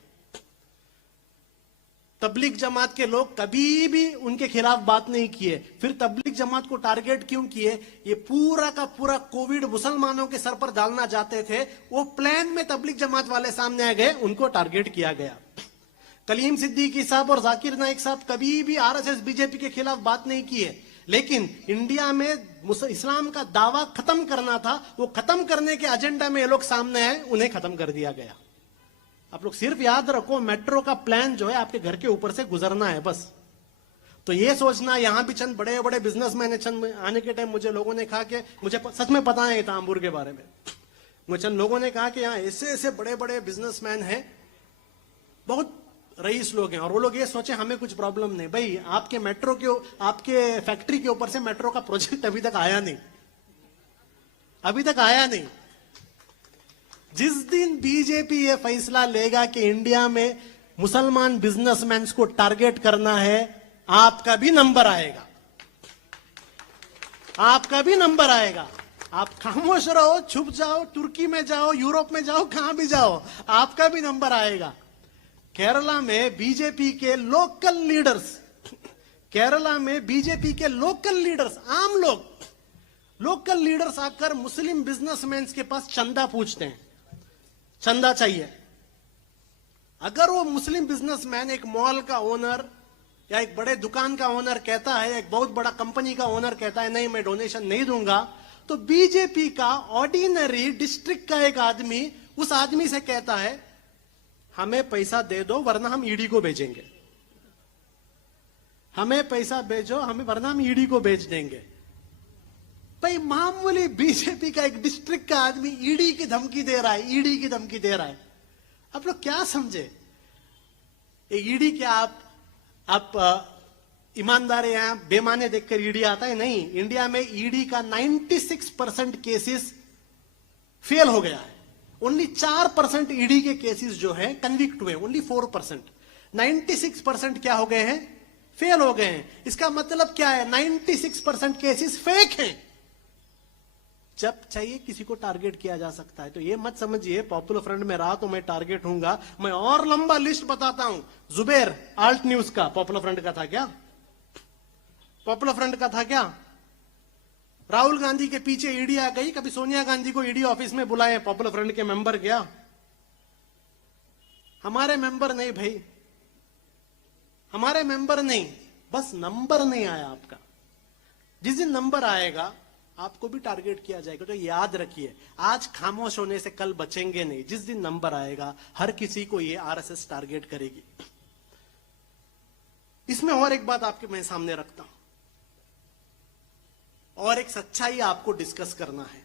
तबलीग जमात के लोग कभी भी उनके खिलाफ बात नहीं किए, फिर तबलीग जमात को टारगेट क्यों किए? ये पूरा का पूरा कोविड मुसलमानों के सर पर डालना चाहते थे, वो प्लान में तबलीग जमात वाले सामने आ गए, उनको टारगेट किया गया। कलीम सिद्दीकी साहब और जाकिर नाइक साहब कभी भी आरएसएस बीजेपी के खिलाफ बात नहीं किए, लेकिन इंडिया में इस्लाम का दावा खत्म करना था, वो खत्म करने के एजेंडा में ये लोग सामने आए, उन्हें खत्म कर दिया गया। आप लोग सिर्फ याद रखो, मेट्रो का प्लान जो है आपके घर के ऊपर से गुजरना है बस। तो ये सोचना, यहां भी चंद बड़े बड़े बिजनेसमैन है। चंद आने के टाइम मुझे लोगों ने कहा कि मुझे सच में पता है तांबूर के बारे में, मुझे चंद लोगों ने कहा कि यहाँ ऐसे ऐसे बड़े बड़े बिजनेसमैन हैं, बहुत रईस लोग हैं, और वो लोग ये सोचे हमें कुछ प्रॉब्लम नहीं। भाई आपके मेट्रो के, आपके फैक्ट्री के ऊपर से मेट्रो का प्रोजेक्ट अभी तक आया नहीं, अभी तक आया नहीं। जिस दिन बीजेपी ये फैसला लेगा कि इंडिया में मुसलमान बिजनेसमैन को टारगेट करना है, आपका भी नंबर आएगा, आपका भी नंबर आएगा। आप खामोश रहो, छुप जाओ, तुर्की में जाओ, यूरोप में जाओ, कहां भी जाओ, आपका भी नंबर आएगा। केरला में बीजेपी के लोकल लीडर्स, केरला में बीजेपी के लोकल लीडर्स, आम लोग, लोकल लीडर्स आकर मुस्लिम बिजनेसमैन के पास चंदा पूछते हैं, चंदा चाहिए। अगर वो मुस्लिम बिजनेसमैन, एक मॉल का ओनर या एक बड़े दुकान का ओनर कहता है, एक बहुत बड़ा कंपनी का ओनर कहता है नहीं मैं डोनेशन नहीं दूंगा, तो बीजेपी का ऑर्डिनरी डिस्ट्रिक्ट का एक आदमी उस आदमी से कहता है हमें पैसा दे दो वरना हम ईडी को भेजेंगे, हमें पैसा भेजो, हमें वरना हम ईडी को भेज देंगे। भाई मामूली बीजेपी का एक डिस्ट्रिक्ट का आदमी ईडी की धमकी दे रहा है, ईडी की धमकी दे रहा है। आप लोग क्या समझे? ईडी क्या आप ईमानदार हैं, बेमाने देखकर ईडी आता है? नहीं, इंडिया में ईडी का 96% केसेस फेल हो गया है। ओनली 4% ईडी के केसेस जो है कन्विक्ट हुए, ओनली 4%। 96% क्या हो गए हैं? फेल हो गए हैं। इसका मतलब क्या है? 96% केसेस फेक हैं। जब चाहिए किसी को टारगेट किया जा सकता है। तो ये मत समझिए पॉपुलर फ्रंट में रहा तो मैं टारगेट हूंगा। मैं और लंबा लिस्ट बताता हूं। जुबैर आल्ट न्यूज का पॉपुलर फ्रंट का था क्या? पॉपुलर फ्रंट का था क्या? राहुल गांधी के पीछे ईडी आ गई, कभी सोनिया गांधी को ईडी ऑफिस में बुलाए, पॉपुलर फ्रंट के मेंबर क्या? हमारे मेंबर नहीं भाई, हमारे मेंबर नहीं, बस नंबर नहीं आया आपका। जिस दिन नंबर आएगा आपको भी टारगेट किया जाएगा। तो याद रखिए, आज खामोश होने से कल बचेंगे नहीं। जिस दिन नंबर आएगा हर किसी को ये आरएसएस टारगेट करेगी। इसमें और एक बात आपके मैं सामने रखता हूं, और एक सच्चाई आपको डिस्कस करना है।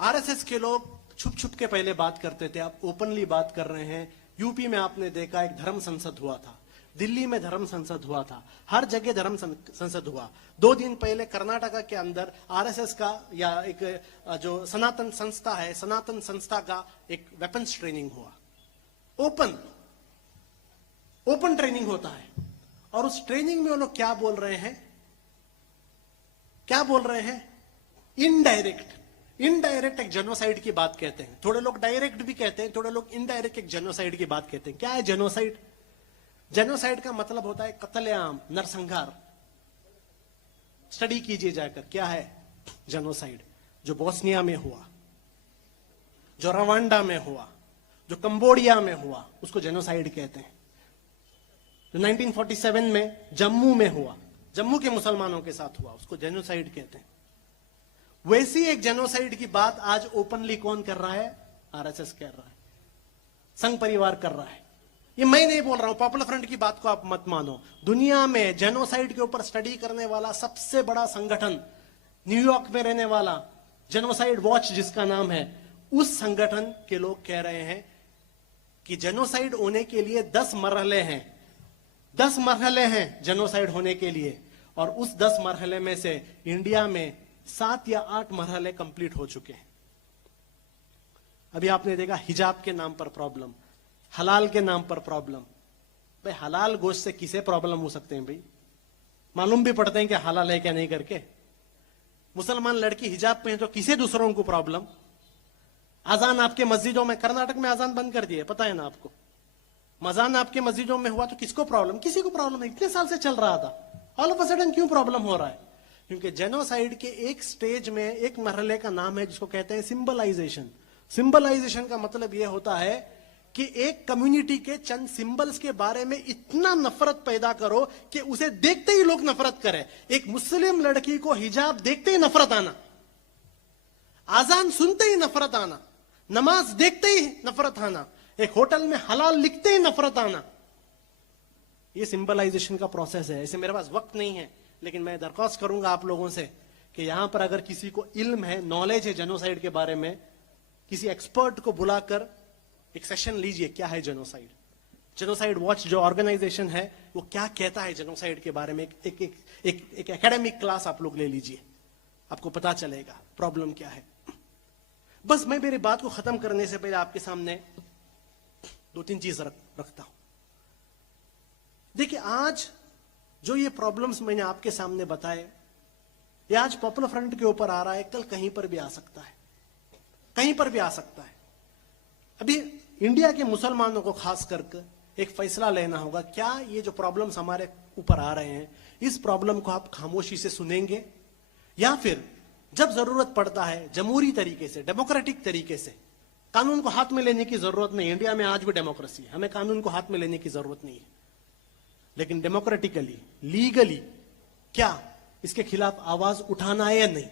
आरएसएस के लोग छुप छुप के पहले बात करते थे, अब ओपनली बात कर रहे हैं। यूपी में आपने देखा एक धर्म संसद हुआ था, दिल्ली में धर्म संसद हुआ था, हर जगह धर्म संसद हुआ। 2 दिन पहले कर्नाटका के अंदर आरएसएस का या एक जो सनातन संस्था है, सनातन संस्था का एक वेपन्स ट्रेनिंग हुआ। ओपन ट्रेनिंग होता है। और उस ट्रेनिंग में वो लोग क्या बोल रहे हैं? इनडायरेक्ट एक जेनोसाइड की बात कहते हैं। थोड़े लोग डायरेक्ट भी कहते हैं, थोड़े लोग इनडायरेक्ट एक जेनोसाइड की बात कहते हैं। क्या है जेनोसाइड? जेनोसाइड का मतलब होता है कत्लेआम, नरसंहार। स्टडी कीजिए जाकर क्या है जेनोसाइड। जो बोस्निया में हुआ, जो रवांडा में हुआ, जो कंबोडिया में हुआ, उसको जेनोसाइड कहते हैं। जो 1947 में जम्मू में हुआ, जम्मू के मुसलमानों के साथ हुआ, उसको जेनोसाइड कहते हैं। वैसी एक जेनोसाइड की बात आज ओपनली कौन कर रहा है? आरएसएस कर रहा है, संघ परिवार कर रहा है। ये मैं नहीं बोल रहा हूं, पॉपुलर फ्रंट की बात को आप मत मानो। दुनिया में जेनोसाइड के ऊपर स्टडी करने वाला सबसे बड़ा संगठन, न्यूयॉर्क में रहने वाला जेनोसाइड वॉच जिसका नाम है, उस संगठन के लोग कह रहे हैं कि जेनोसाइड होने के लिए 10 मरहले हैं। 10 मरहले हैं जेनोसाइड होने के लिए, और उस 10 मरहले में से इंडिया में 7 या 8 मरहले कंप्लीट हो चुके हैं। अभी आपने देखा हिजाब के नाम पर प्रॉब्लम, हलाल के नाम पर प्रॉब्लम। भाई हलाल गोश्त से किसे प्रॉब्लम हो सकते हैं? भाई मालूम भी पड़ते हैं कि हलाल है क्या नहीं करके। मुसलमान लड़की हिजाब पे है तो किसे दूसरों को प्रॉब्लम? अजान आपके मस्जिदों में, कर्नाटक में अजान बंद कर दिए, पता है ना आपको। मजान आपके मस्जिदों में हुआ तो किसको प्रॉब्लम? किसी को प्रॉब्लम नहीं, इतने साल से चल रहा था। ऑल ऑफ अ सडन क्यों प्रॉब्लम हो रहा है? क्योंकि जेनोसाइड के एक स्टेज में एक मरहले का नाम है जिसको कहते हैं सिंबलाइजेशन। सिंबलाइजेशन का मतलब यह होता है कि एक कम्युनिटी के चंद सिंबल्स के बारे में इतना नफरत पैदा करो कि उसे देखते ही लोग नफरत करें। एक मुस्लिम लड़की को हिजाब देखते ही नफरत आना, आजान सुनते ही नफरत आना, नमाज देखते ही नफरत आना, एक होटल में हलाल लिखते ही नफरत आना। यह सिंबलाइजेशन का प्रोसेस है। ऐसे मेरे पास वक्त नहीं है, लेकिन मैं दरख्वास्त करूंगा आप लोगों से कि यहां पर अगर किसी को इल्म है, नॉलेज है जेनोसाइड के बारे में, किसी एक्सपर्ट को बुलाकर एक सेशन लीजिए। क्या है जेनोसाइड? जेनोसाइड वॉच जो ऑर्गेनाइजेशन है वो क्या कहता है जेनोसाइड के बारे में, एक एकेडमिक क्लास आप लोग ले लीजिए, आपको पता चलेगा प्रॉब्लम क्या है। बस मैं मेरी बात को खत्म करने से पहले आपके सामने 2-3 चीज रखता हूं। देखिए आज जो ये प्रॉब्लम्स मैंने आपके सामने बताए, ये आज पॉपुलर फ्रंट के ऊपर आ रहा है, कल कहीं पर भी आ सकता है, कहीं पर भी आ सकता है। अभी इंडिया के मुसलमानों को खास करके एक फैसला लेना होगा। क्या ये जो प्रॉब्लम्स हमारे ऊपर आ रहे हैं, इस प्रॉब्लम को आप खामोशी से सुनेंगे, या फिर जब जरूरत पड़ता है जमहूरी तरीके से, डेमोक्रेटिक तरीके से, कानून को हाथ में लेने की जरूरत नहीं। इंडिया में आज भी डेमोक्रेसी है, हमें कानून को हाथ में लेने की जरूरत नहीं है, लेकिन डेमोक्रेटिकली, लीगली क्या इसके खिलाफ आवाज उठाना है या नहीं,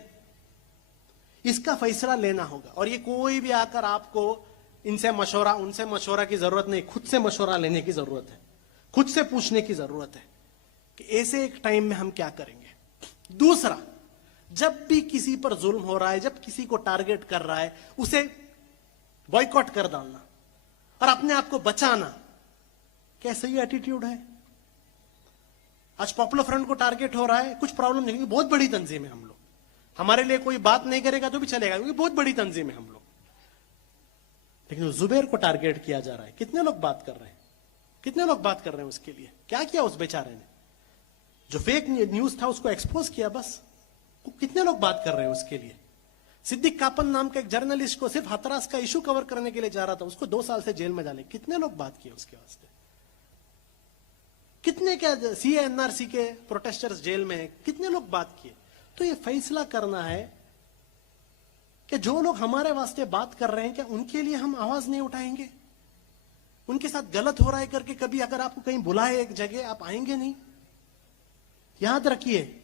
इसका फैसला लेना होगा। और ये कोई भी आकर आपको इनसे मशवरा, उनसे मशवरा की जरूरत नहीं, खुद से मशवरा लेने की जरूरत है, खुद से पूछने की जरूरत है कि ऐसे एक टाइम में हम क्या करेंगे। दूसरा, जब भी किसी पर जुल्म हो रहा है, जब किसी को टारगेट कर रहा है, उसे बॉयकॉट कर डालना और अपने आप को बचाना, क्या सही एटीट्यूड है? आज पॉपुलर फ्रंट को टारगेट हो रहा है, कुछ प्रॉब्लम नहीं, बहुत बड़ी तंजीम है हम लोग, हमारे लिए कोई बात नहीं करेगा तो भी चलेगा क्योंकि बहुत बड़ी तंजीम है हम लोग। लेकिन जुबैर को टारगेट किया जा रहा है। कितने लोग बात कर रहे हैं, कितने लोग बात कर रहे हैं उसके लिए? क्या किया उस बेचारे ने? जो फेक न्यूज था उसको एक्सपोज किया, बस। कितने लोग बात कर रहे हैं उसके लिए? सिद्दीक कापन नाम का एक जर्नलिस्ट को सिर्फ हथरास का इशू कवर करने के लिए जा रहा था, उसको 2 साल से जेल में डाले। कितने लोग बात किए उसके वास्ते? कितने क्या CNRC के प्रोटेस्टर्स जेल में हैं, कितने लोग बात किए? तो ये फैसला करना है कि जो लोग हमारे वास्ते बात कर रहे हैं, क्या उनके लिए हम आवाज नहीं उठाएंगे? उनके साथ गलत हो रहा है करके कभी अगर आपको कहीं बुलाए एक जगह, आप आएंगे नहीं? याद रखिए,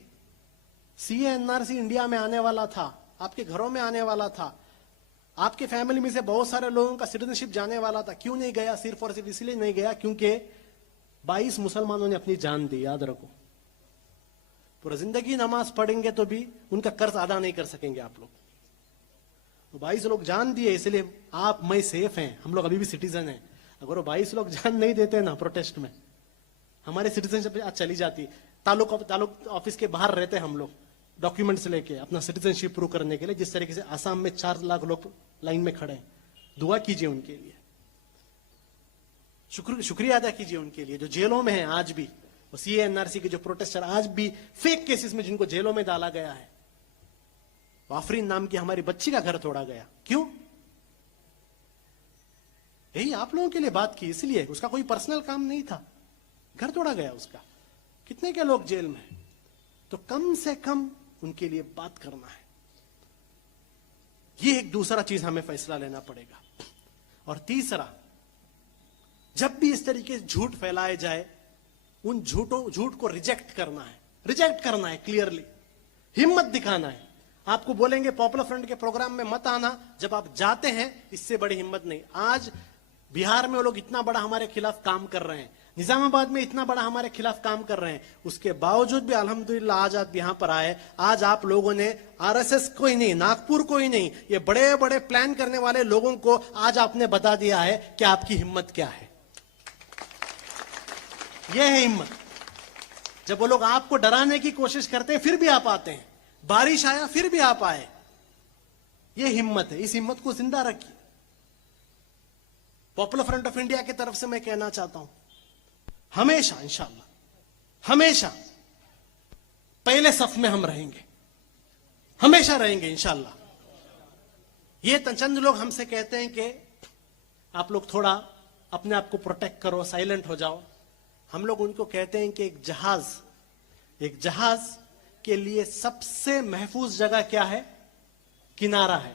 CNRC इंडिया में आने वाला था, आपके घरों में आने वाला था, आपके फैमिली में से बहुत सारे लोगों का सिटीजनशिप जाने वाला था। क्यों नहीं गया? सिर्फ और सिर्फ इसलिए नहीं गया क्योंकि 22 मुसलमानों ने अपनी जान दी। याद रखो, पूरा जिंदगी नमाज पढ़ेंगे तो भी उनका कर्ज अदा नहीं कर सकेंगे आप लोग। वो 22 लोग जान दिए, इसलिए आप मैं सेफ हैं, हम लोग अभी भी सिटीजन हैं। अगर वो 22 लोग जान नहीं देते ना प्रोटेस्ट में, हमारे सिटीजनशिप आज चली जाती। तालुक ऑफिस के बाहर रहते हम लोग डॉक्यूमेंट्स लेके अपना सिटीजनशिप प्रूव करने के लिए, जिस तरीके से आसाम में 4 लाख लोग लाइन में खड़े हैं। दुआ कीजिए उनके लिए, शुक्रिया अदा कीजिए उनके लिए जो जेलों में हैं आज भी। वो सीए एनआरसी के जो प्रोटेस्टर आज भी फेक केसेस में जिनको जेलों में डाला गया है। आफरीन नाम की हमारी बच्ची का घर तोड़ा गया, क्यों? यही आप लोगों के लिए बात की, इसलिए उसका कोई पर्सनल काम नहीं था, घर तोड़ा गया उसका। कितने के लोग जेल में, तो कम से कम उनके लिए बात करना है। ये एक दूसरा चीज हमें फैसला लेना पड़ेगा। और तीसरा, जब भी इस तरीके से झूठ फैलाए जाए, उन झूठ को रिजेक्ट करना है क्लियरली, हिम्मत दिखाना है। आपको बोलेंगे पॉपुलर फ्रंट के प्रोग्राम में मत आना, जब आप जाते हैं इससे बड़ी हिम्मत नहीं। आज बिहार में वो लोग इतना बड़ा हमारे खिलाफ काम कर रहे हैं, निजामाबाद में इतना बड़ा हमारे खिलाफ काम कर रहे हैं, उसके बावजूद भी अल्हम्दुलिल्लाह आज आप यहां पर आए। आज आप लोगों ने आरएसएस को ही नहीं, नागपुर को ही नहीं, ये बड़े बड़े प्लान करने वाले लोगों को आज आपने बता दिया है कि आपकी हिम्मत क्या है। यह है हिम्मत। जब वो लोग आपको डराने की कोशिश करते हैं फिर भी आप आते हैं, बारिश आया फिर भी आप आए, यह हिम्मत है। इस हिम्मत को जिंदा रखिए। पॉपुलर फ्रंट ऑफ इंडिया की तरफ से मैं कहना चाहता हूं, हमेशा इंशाअल्लाह हमेशा पहले सफ में हम रहेंगे, हमेशा रहेंगे इंशाअल्लाह। ये चंद लोग हमसे कहते हैं कि आप लोग थोड़ा अपने आप को प्रोटेक्ट करो, साइलेंट हो जाओ। हम लोग उनको कहते हैं कि एक जहाज के लिए सबसे महफूज जगह क्या है? किनारा है।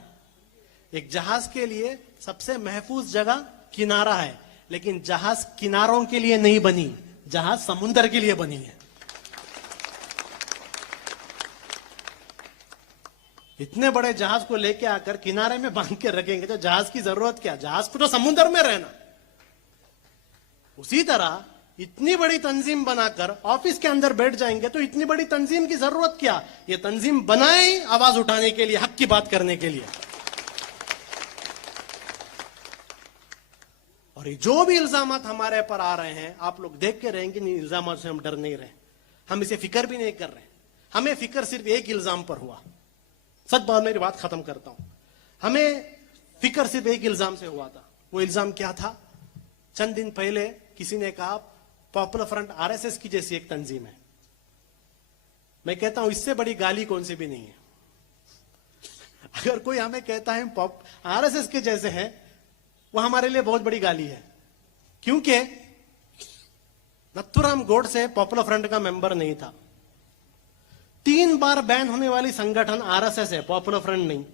एक जहाज के लिए सबसे महफूज जगह किनारा है, लेकिन जहाज किनारों के लिए नहीं बनी, जहाज समुद्र के लिए बनी है। इतने बड़े जहाज को लेके आकर किनारे में बांध के रखेंगे तो जहाज की जरूरत क्या? जहाज को तो समुद्र में रहना। उसी तरह इतनी बड़ी तंजीम बनाकर ऑफिस के अंदर बैठ जाएंगे तो इतनी बड़ी तंजीम की जरूरत क्या? ये तंजीम बनाए आवाज उठाने के लिए, हक की बात करने के लिए। और जो भी इल्जामात हमारे पर आ रहे हैं, आप लोग देख के रहेंगे, इन इल्जामात से हम डर नहीं रहे, हम इसे फिक्र भी नहीं कर रहे। हमें फिक्र सिर्फ एक इल्जाम पर हुआ। सच बात, मेरी बात खत्म करता हूं। हमें फिक्र सिर्फ एक इल्जाम से हुआ था। वो इल्जाम क्या था? चंद दिन पहले किसी ने कहा पॉपुलर फ्रंट आरएसएस की जैसी एक तंजीम है। मैं कहता हूं इससे बड़ी गाली कौन सी भी नहीं है। अगर कोई हमें कहता है आरएसएस के जैसे हैं, वो हमारे लिए बहुत बड़ी गाली है। क्योंकि नथुराम गोडसे पॉपुलर फ्रंट का मेंबर नहीं था। 3 बार बैन होने वाली संगठन आरएसएस है, पॉपुलर फ्रंट नहीं।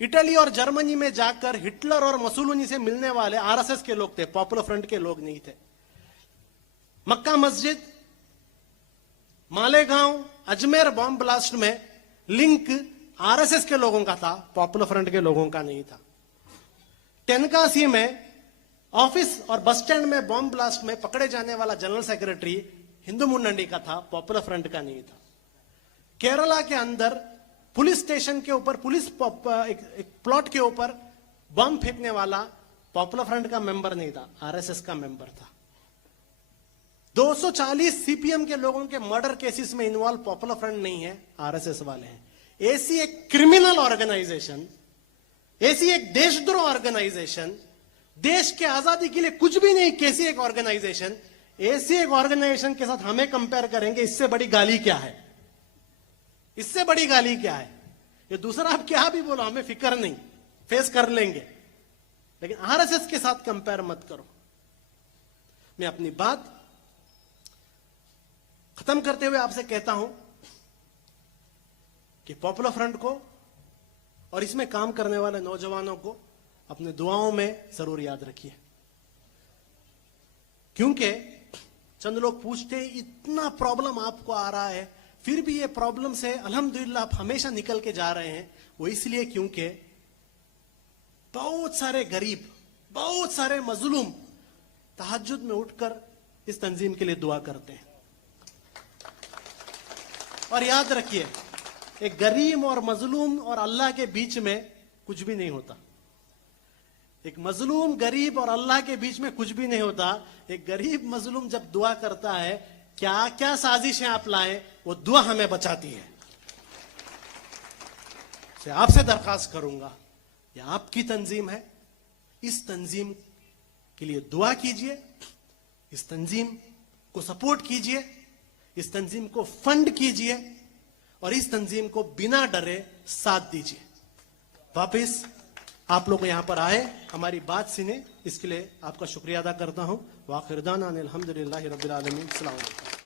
इटली और जर्मनी में जाकर हिटलर और मुसोलिनी से मिलने वाले आरएसएस के लोग थे, पॉपुलर फ्रंट के लोग नहीं थे। मक्का मस्जिद, मालेगांव, अजमेर बॉम्ब ब्लास्ट में लिंक आरएसएस के लोगों का था, पॉपुलर फ्रंट के लोगों का नहीं था। तेनकासी में ऑफिस और बस स्टैंड में बॉम्ब ब्लास्ट में पकड़े जाने वाला जनरल सेक्रेटरी हिंदू मुन्नडी का था, पॉपुलर फ्रंट का नहीं था। केरला के अंदर पुलिस स्टेशन के ऊपर, एक प्लॉट के ऊपर बम फेंकने वाला पॉपुलर फ्रंट का मेंबर नहीं था, आरएसएस का मेंबर था। 240 सीपीएम के लोगों के मर्डर केसेस में इन्वॉल्व पॉपुलर फ्रंट नहीं है, आरएसएस वाले हैं। ऐसी एक क्रिमिनल ऑर्गेनाइजेशन, ऐसी एक देशद्रोह ऑर्गेनाइजेशन, देश के आजादी के लिए कुछ भी नहीं, कैसी एक ऑर्गेनाइजेशन, ऐसी एक ऑर्गेनाइजेशन के साथ हमें कंपेयर करेंगे, इससे बड़ी गाली क्या है? इससे बड़ी गाली क्या है? ये दूसरा आप क्या भी बोलो, हमें फिक्र नहीं, फेस कर लेंगे, लेकिन आरएसएस के साथ कंपेयर मत करो। मैं अपनी बात खत्म करते हुए आपसे कहता हूं कि पॉपुलर फ्रंट को और इसमें काम करने वाले नौजवानों को अपने दुआओं में जरूर याद रखिए। क्योंकि चंद लोग पूछते हैं इतना प्रॉब्लम आपको आ रहा है, फिर भी ये प्रॉब्लम से अल्हम्दुलिल्लाह आप हमेशा निकल के जा रहे हैं। वो इसलिए क्योंकि बहुत सारे गरीब, बहुत सारे मजलूम तहज्जुद में उठकर इस तंजीम के लिए दुआ करते हैं। और याद रखिए, एक गरीब और मजलूम और अल्लाह के बीच में कुछ भी नहीं होता। एक मजलूम गरीब और अल्लाह के बीच में कुछ भी नहीं होता। एक गरीब मजलूम जब दुआ करता है, क्या क्या साजिशें आप लाए, वो दुआ हमें बचाती है। आपसे दरखास्त करूंगा, ये आपकी तंजीम है, इस तंजीम के लिए दुआ कीजिए, इस तंजीम को सपोर्ट कीजिए, इस तंजीम को फंड कीजिए और इस तंजीम को बिना डरे साथ दीजिए। वापिस आप लोग यहां पर आए, हमारी बात सुने, इसके लिए आपका शुक्रिया अदा करता हूं। वाखिर दाना अनिल हम्दुलिल्लाहि रब्बिल आलमीन। अस्सलाम वालेकुम।